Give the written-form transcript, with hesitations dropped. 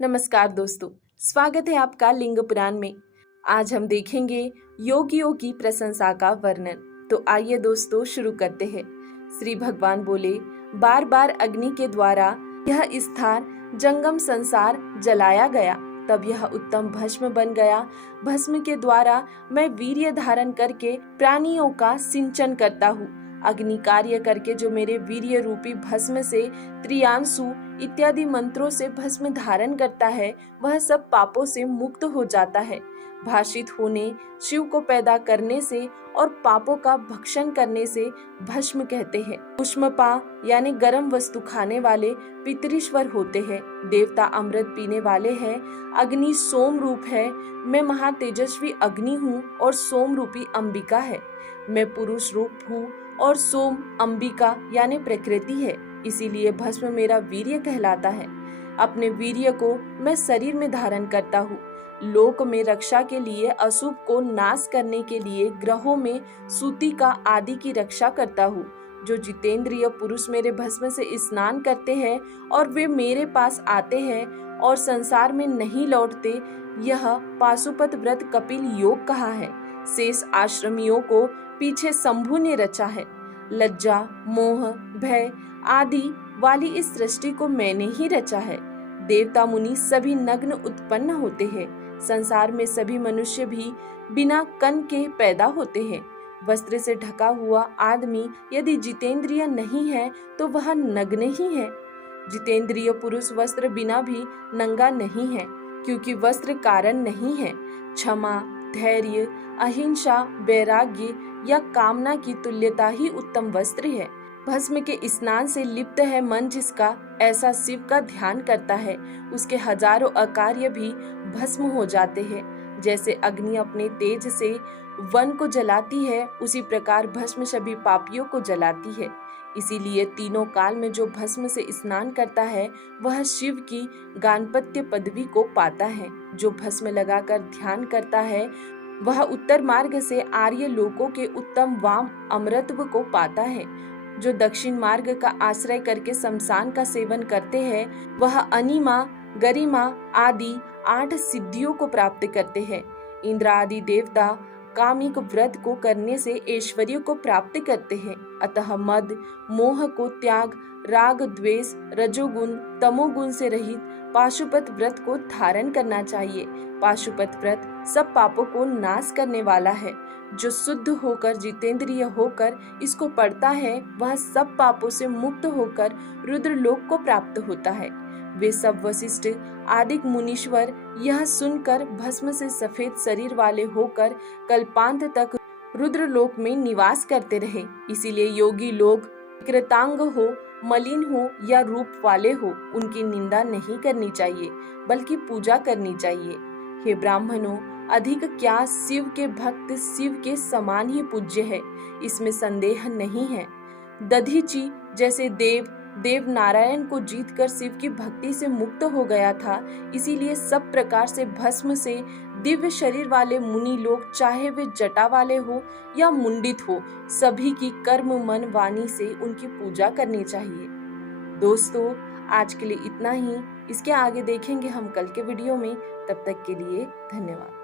नमस्कार दोस्तों, स्वागत है आपका लिंग पुराण में। आज हम देखेंगे योगियों की प्रशंसा का वर्णन। तो आइए दोस्तों शुरू करते हैं। श्री भगवान बोले, बार बार अग्नि के द्वारा यह स्थान जंगम संसार जलाया गया, तब यह उत्तम भस्म बन गया। भस्म के द्वारा मैं वीर्य धारण करके प्राणियों का सिंचन करता हूँ। अग्नि कार्य करके जो मेरे वीर्य रूपी भस्म से त्रियांशु इत्यादि मंत्रों से भस्म धारण करता है, वह सब पापों से मुक्त हो जाता है। भाषित होने, शिव को पैदा करने से और पापों का भक्षण करने से भस्म कहते हैं। उष्मपा यानी गर्म वस्तु खाने वाले पितरीश्वर होते हैं। देवता अमृत पीने वाले हैं। अग्नि सोम रूप है। मैं महातेजस्वी अग्नि हूँ और सोम रूपी अंबिका है। मैं पुरुष रूप हूँ और सोम अंबिका यानी प्रकृति है, इसीलिए भस्म मेरा वीर्य कहलाता है। अपने वीर्य को मैं शरीर में धारण करता हूँ। लोक में रक्षा के लिए, अशुभ को नाश करने के लिए ग्रहों में सूतिका आदि की रक्षा करता हूँ। जो जितेंद्रिय पुरुष मेरे भस्म से स्नान करते हैं और वे मेरे पास आते हैं और संसार में नहीं लौटते, यह पाशुपत व्रत कपिल योग कहा है। शेष आश्रमियों को पीछे शंभु ने रचा है। लज्जा, मोह, भय आदि वाली इस सृष्टि को मैंने ही रचा है। देवता मुनि सभी नग्न उत्पन्न होते हैं। संसार में सभी मनुष्य भी बिना कन के पैदा होते हैं। वस्त्र से ढका हुआ आदमी यदि जितेंद्रिय नहीं है तो वह नग्न ही है। जितेंद्रिय पुरुष वस्त्र बिना भी नंगा नहीं है, क्योंकि वस्त्र कारण नहीं है। क्षमा, धैर्य, अहिंसा, वैराग्य या कामना की तुल्यता ही उत्तम वस्त्र है। भस्म के स्नान से लिप्त है मन जिसका, ऐसा शिव का ध्यान करता है, उसके हजारों अकार्य भी भस्म हो जाते हैं। जैसे अग्नि अपने तेज से वन को जलाती है, उसी प्रकार भस्म सभी पापियों को जलाती है। इसीलिए तीनों काल में जो भस्म से स्नान करता है, वह शिव की गानपत्य पदवी को पाता है। जो भस्म लगाकर ध्यान करता है, वह उत्तर मार्ग से आर्य लोकों के उत्तम वाम अमृतत्व को पाता है। जो दक्षिण मार्ग का आश्रय करके शमशान का सेवन करते हैं, वह अनिमा, गरिमा आदि 8 सिद्धियों को प्राप्त करते हैं। इंद्र आदि देवता कामिक व्रत को करने से ऐश्वर्य को प्राप्त करते हैं। अतः मद, मोह को त्याग, राग, द्वेष, रजोगुण, तमोगुण से रहित पाशुपत व्रत को धारण करना चाहिए। पाशुपत व्रत सब पापों को नाश करने वाला है। जो शुद्ध होकर, जितेंद्रिय होकर इसको पढ़ता है, वह सब पापों से मुक्त होकर रुद्र लोक को प्राप्त होता है। वे सब वशिष्ठ आदि मुनीश्वर यह सुनकर भस्म से सफेद शरीर वाले होकर कल्पांत तक रुद्र लोक में निवास करते रहे। इसीलिए योगी लोग कृतांग हो, मलिन हो या रूप वाले हो, उनकी निंदा नहीं करनी चाहिए, बल्कि पूजा करनी चाहिए। हे ब्राह्मणों, अधिक क्या शिव के भक्त शिव के समान ही पूज्य है, इसमें संदेह नहीं है। दधीची जैसे देव नारायण को जीतकर शिव की भक्ति से मुक्त हो गया था, इसीलिए सब प्रकार से भस्म से दिव्य शरीर वाले मुनि लोग, चाहे वे जटा वाले हो या मुंडित हो, सभी की कर्म, मन, वाणी से उनकी पूजा करनी चाहिए। दोस्तों, आज के लिए इतना ही। इसके आगे देखेंगे हम कल के वीडियो में। तब तक के लिए धन्यवाद।